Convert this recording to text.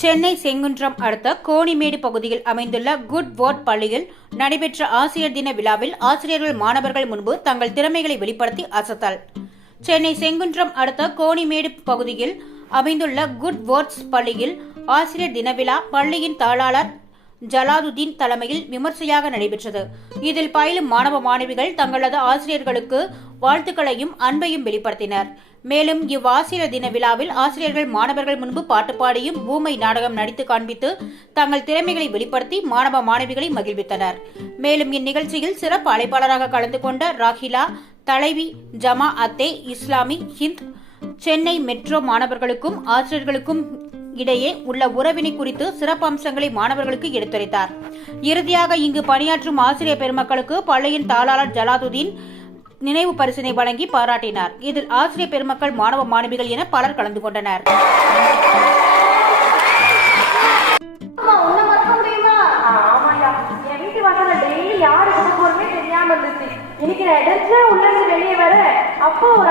சென்னை செங்குன்றம் அடுத்த கோணிமேடு பகுதியில் அமைந்துள்ள குட் வேர்ட் பள்ளியில் நடைபெற்ற ஆசிரியர் தின விழாவில் ஆசிரியர்கள் மாணவர்கள் முன்பு தங்கள் திறமைகளை வெளிப்படுத்தி அசத்தல். சென்னை செங்குன்றம் அடுத்த கோணிமேடு பகுதியில் அமைந்துள்ள குட் வேர்ட்ஸ் பள்ளியில் ஆசிரியர் தின விழா பள்ளியின் தாளாளர் ஜலாதுதீன் தலைமையில் விமர்சையாக நடைபெற்றது. இதில் பயிலும் மாணவ மாணவிகள் தங்களது ஆசிரியர்களுக்கு வாழ்த்துக்களையும் அன்பையும் வெளிப்படுத்தினர். மேலும் இவ்வாசிரியர் தின விழாவில் ஆசிரியர்கள் மாணவர்கள் முன்பு பாட்டு பாடியும் பூமை நாடகம் நடித்து காண்பித்து தங்கள் திறமைகளை வெளிப்படுத்தி மாணவ மாணவிகளை மகிழ்வித்தனர். மேலும் இந்நிகழ்ச்சியில் சிறப்பு அழைப்பாளராக கலந்து கொண்ட ராஹிலா தலைவி ஜமா அத்தே இஸ்லாமி ஹிந்த் சென்னை மெட்ரோ மாணவர்களுக்கும் ஆசிரியர்களுக்கும் இடையே உள்ள உறவினை குறித்து சிறப்பம்சங்களை மாணவர்களுக்கு எடுத்துரைத்தார். இறுதியாக இங்கு பணியாற்றும் ஆசிரியர் பெருமக்களுக்கு பள்ளியின் தாளாளர் ஜலாதுதீன் நினைவு பரிசினை வழங்கி பாராட்டினார். இதில் ஆசிரியர் பெருமக்கள் மாணவ மாணவிகள் என பலர் கலந்து கொண்டனர். யாரு தெரியாம இருந்துச்சு. இன்னைக்கு நான் எதிர்த்து உள்ள வெளியே வர அப்போ ஒரு